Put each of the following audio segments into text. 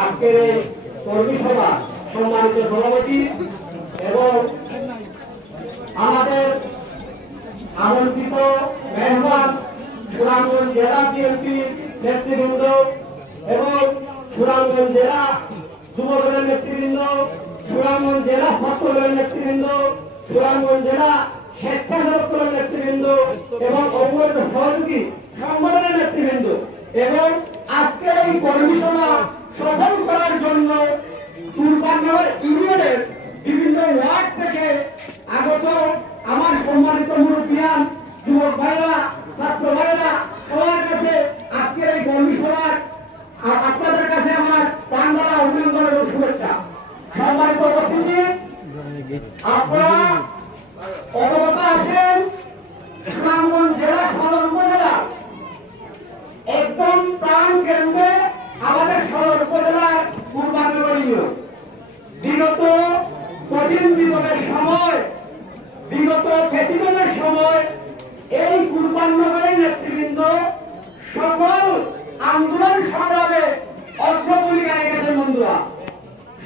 আজকের কর্মী সভা সম্মানিত সভাপতি এবং আমাদের আমন্ত্রিত মেহমান সুনামগঞ্জ জেলা বিএনপির নেতৃবৃন্দ এবং সুনামগঞ্জ জেলা যুবদলের নেতৃবৃন্দ, সুনামগঞ্জ জেলা ছাত্রদলের নেতৃবৃন্দ, সুনামগঞ্জ জেলা স্বেচ্ছাসেবক দলের নেতৃবৃন্দ এবং অন্যান্য সহযোগী সংগঠনের নেতৃবৃন্দ এবং আজকের এই কর্মী সভা Senhor e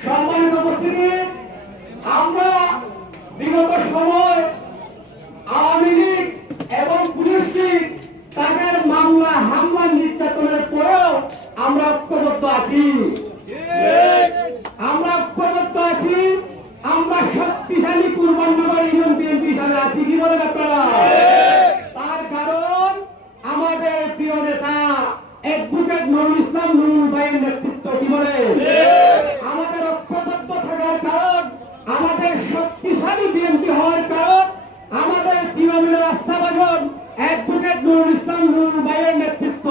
সম্মানিত উপস্থিতি, আমরা বিগত সময় আওয়ামী লীগ এবং পুলিশ লীগ তাদের মামলা, হামলা নির্যাতনের পরেও আমরা ঐক্যবদ্ধ আছি। আমরা ঐক্যবদ্ধ আছি, আমরা শক্তিশালী কুরবানগর ইউনিয়ন বিএনপি হিসাবে আছি, কি বলেন আপনারা? তার কারণ আমাদের প্রিয় নেতা অ্যাডভোকেট নুরুল ইসলাম নুরুল ভাইয়ের অ্যাডভোকেট নুরুল ইসলাম নুরুল ভাইয়ের নেতৃত্ব।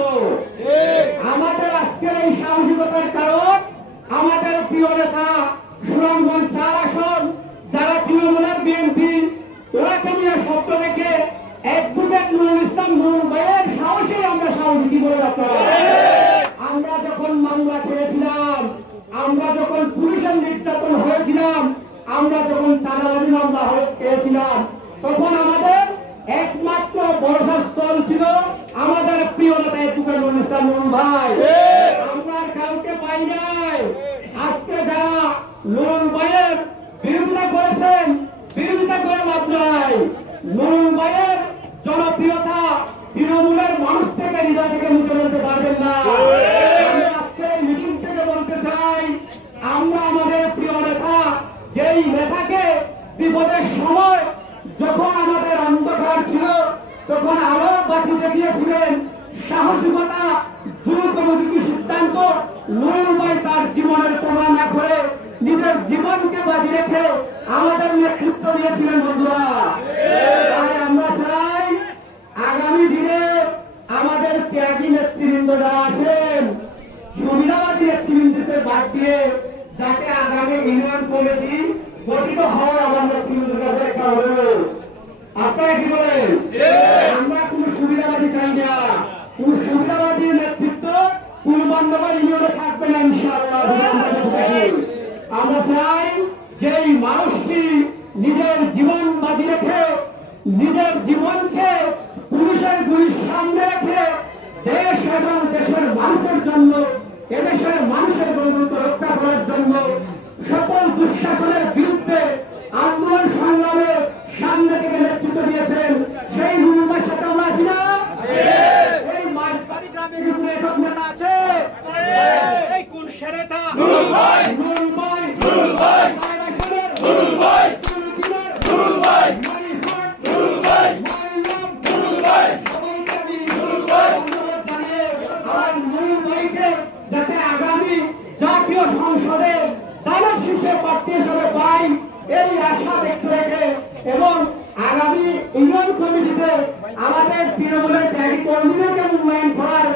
আমাদের আজকের এই সাহসিকতার কারণ আমাদের প্রিয় নেতা সুনামগঞ্জ চার আসন যারা তৃণমূলের বিএনপি ওরাকে নিয়ে শব্দ রেখে অ্যাডভোকেট নুরুল ইসলাম নুরুল ভাইয়ের সাহসে আমরা সাহসী কি বলে আমরা যখন মামলা খেয়েছিলাম আমরা যখন পুলিশের নির্যাতন হয়েছিলাম আমরা যখন চাঁদাবাজি মামলা হয়ে- খেয়েছিলাম তখন এটুকুর ভাই। আমরা কাউকে পাই নাই। আজকে যারা নুরুল ভাইয়ের বিরোধিতা করেছেন বিরোধিতা করে লাভ নাই। নুরুল ভাইয়ের জনপ্রিয়তা তৃণমূলের মানুষ থেকে হৃদয় থেকে মুখে বলতে পারবেন না। আজকের এই মিটিং থেকে বলতে চাই আমরা আমাদের প্রিয় নেতা যেই নেতাকে বিপদের সময় যখন আমাদের অন্ধকার ছিল তখন আলো বাতি দেখিয়েছিলেন সাহসিকতা দ্রুতগতিক সিদ্ধান্ত নুরুল ভাই তার জীবনের প্রমাণ না করে নিজের জীবনকে বাজি রেখে আমাদের নেতৃত্ব দিয়েছিলেন বন্ধুরা। তাই আমরা চাই আগামী দিনে আমাদের ত্যাগী নেতৃবৃন্দ যারা আছেন সুবিধাবাদী নেতৃবৃন্দকে বাদ দিয়ে আগামী ইউনিয়ন কমিটি গঠিত হওয়ার আমার নেতৃবৃন্দের কাছে একটা অনুরোধ। আপনারা কি বলেন? আমরা কোন সুবিধাবাদী চাই না। কোন নিজের জীবন বাজি রেখে নিজের জীবনকে আগামী জাতীয় সংসদে দানের শীর্ষে প্রার্থী হিসেবে এই আশা ব্যক্ত এবং আগামী ইউনিয়ন কমিটিতে আমাদের তৃণমূলের ত্যাগী কর্মীদেরকে মূল্যায়ন করার